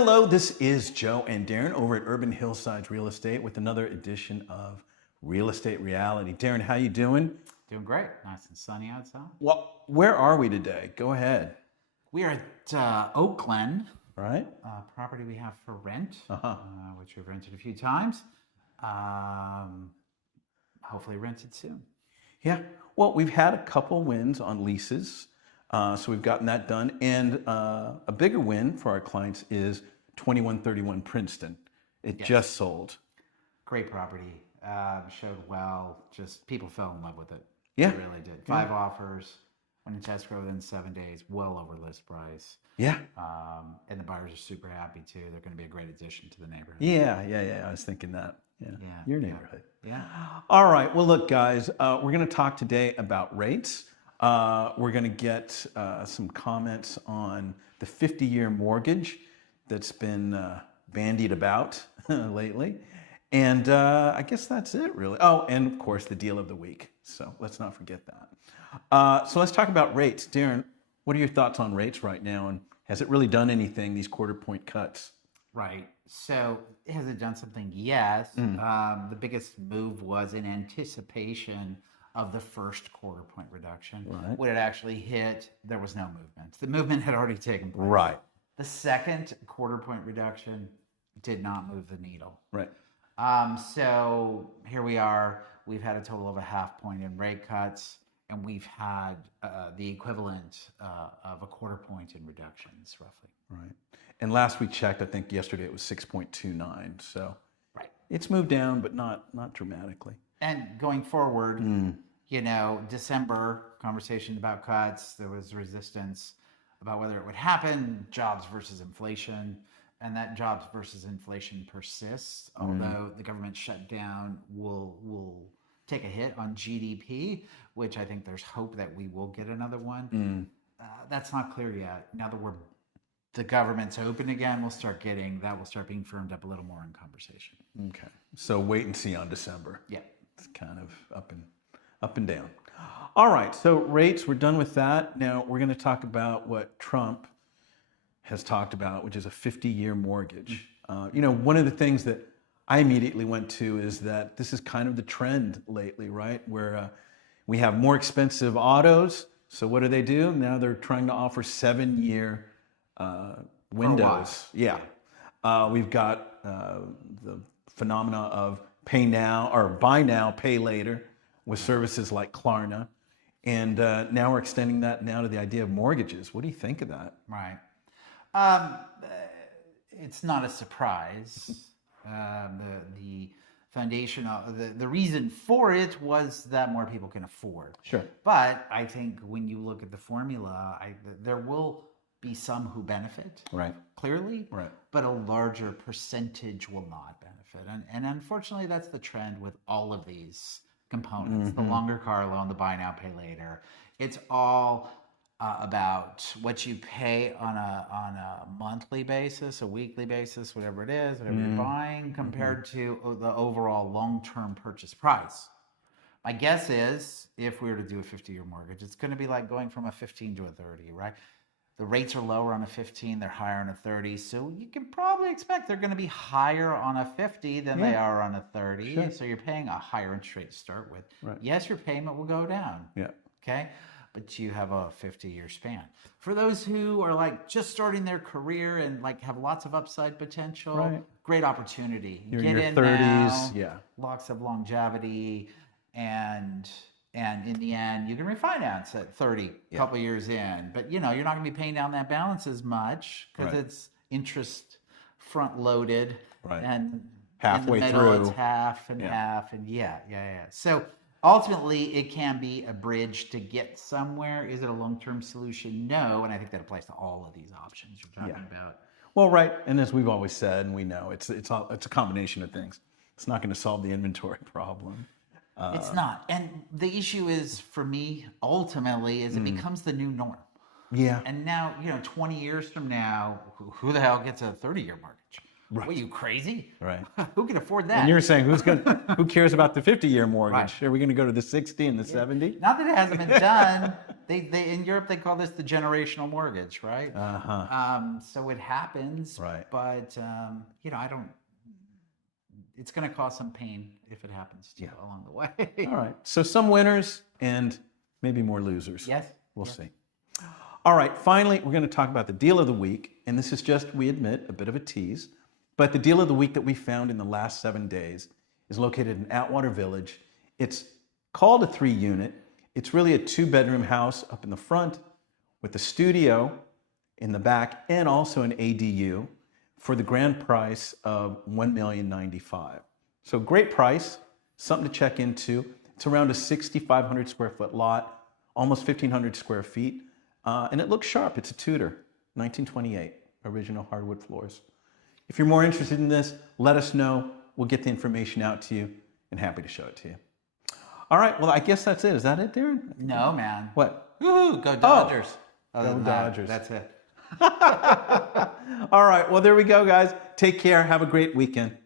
Hello, this is Joe and Darren over at Urban Hillsides Real Estate with another edition of Real Estate Reality. Darren, how you doing? Doing great. Nice and sunny outside. Well, where are we today? Go ahead. We are at Oakland, Right? property we have for rent, which we've rented a few times. Hopefully rented soon. Yeah. Well, we've had a couple wins on leases, so we've gotten that done. And a bigger win for our clients is 2131 Princeton. It just sold. Great property. Showed well. Just people fell in love with it. Yeah. They really did. 5 offers. Went into escrow within 7 days. Well over list price. Yeah. And the buyers are super happy too. They're going to be a great addition to the neighborhood. Yeah. I was thinking that. Yeah. Your neighborhood. Yeah. All right. Well, look, guys, we're going to talk today about rates. We're going to get some comments on the 50-year mortgage that's been bandied about lately. And I guess that's it, really. Oh, and of course, the deal of the week. So let's not forget that. So let's talk about rates. Darren, what are your thoughts on rates right now? And has it really done anything, these quarter-point cuts? Right. So has it done something? Yes. The biggest move was in anticipation of the first quarter point reduction. Right. When it actually hit, there was no movement. The movement had already taken place. Right. The second quarter point reduction did not move the needle. Right. So here we are. We've had a total of a half point in rate cuts, and we've had the equivalent of a quarter point in reductions, roughly. Right. And last we checked, I think yesterday it was 6.29. So right. It's moved down, but not dramatically. And going forward, December, conversation about cuts, there was resistance about whether it would happen, jobs versus inflation, and that jobs versus inflation persists, although the government shutdown will take a hit on GDP, which I think there's hope that we will get another one. That's not clear yet. Now that the government's open again, will start being firmed up a little more in conversation. Okay. So wait and see on December. Yeah. It's kind of up and down. All right. So rates, we're done with that. Now we're going to talk about what Trump has talked about, which is a 50-year mortgage. One of the things that I immediately went to is that this is kind of the trend lately, right? Where we have more expensive autos. So what do? Now they're trying to offer 7-year windows. Yeah. We've got the phenomena of pay now or buy now, pay later with services like Klarna. And now we're extending that now to the idea of mortgages. What do you think of that? Right. It's not a surprise. The foundation, the reason for it was that more people can afford. Sure. But I think when you look at the formula, there will be some who benefit. Right. Clearly. Right. But a larger percentage will not benefit. And unfortunately, that's the trend with all of these components. The longer car loan, the buy now, pay later. It's all about what you pay on a monthly basis, a weekly basis, whatever it is, whatever you're buying, compared to the overall long-term purchase price. My guess is, if we were to do a 50-year mortgage, it's going to be like going from a 15 to a 30, right? The rates are lower on a 15, they're higher on a 30, so you can probably expect they're going to be higher on a 50 than they are on a 30. Sure. So you're paying a higher interest rate to start with. Right. Yes, your payment will go down. Yeah. Okay. But you have a 50-year span. For those who are like just starting their career and like have lots of upside potential, great opportunity. You're Get in your 30s, now, lots of longevity, and in the end, you can refinance at 30, a couple years in. But you're not going to be paying down that balance as much because it's interest front loaded, and halfway in the middle, through, it's half and half, and So ultimately, it can be a bridge to get somewhere. Is it a long-term solution? No, and I think that applies to all of these options you're talking about. Well, right, and as we've always said, and we know, it's a combination of things. It's not going to solve the inventory problem. It's not, and the issue is, for me, ultimately, is it becomes the new norm. Yeah. And now, 20 years from now, who the hell gets a 30-year mortgage? Right. What, are you crazy? Right. Who can afford that? And you're saying who cares about the 50-year mortgage? Are we going to go to the 60 and the 70? Not that it hasn't been done, They in Europe they call this the generational mortgage, right? So it happens, Right. But I don't. It's going to cause some pain if it happens to you along the way. All right. So some winners and maybe more losers. Yes. We'll see. All right. Finally, we're going to talk about the deal of the week. And this is just, we admit, a bit of a tease. But the deal of the week that we found in the last 7 days is located in Atwater Village. It's called a 3-unit. It's really a 2-bedroom house up in the front with a studio in the back and also an ADU for the grand price of $1,095,000. So great price, something to check into. It's around a 6,500 square foot lot, almost 1,500 square feet. And it looks sharp. It's a Tudor, 1928, original hardwood floors. If you're more interested in this, let us know. We'll get the information out to you and happy to show it to you. All right, well, I guess that's it. Is that it, Darren? No, man. What? Woo-hoo, go Dodgers. Go Dodgers. That's it. All right, well, there we go, guys. Take care. Have a great weekend.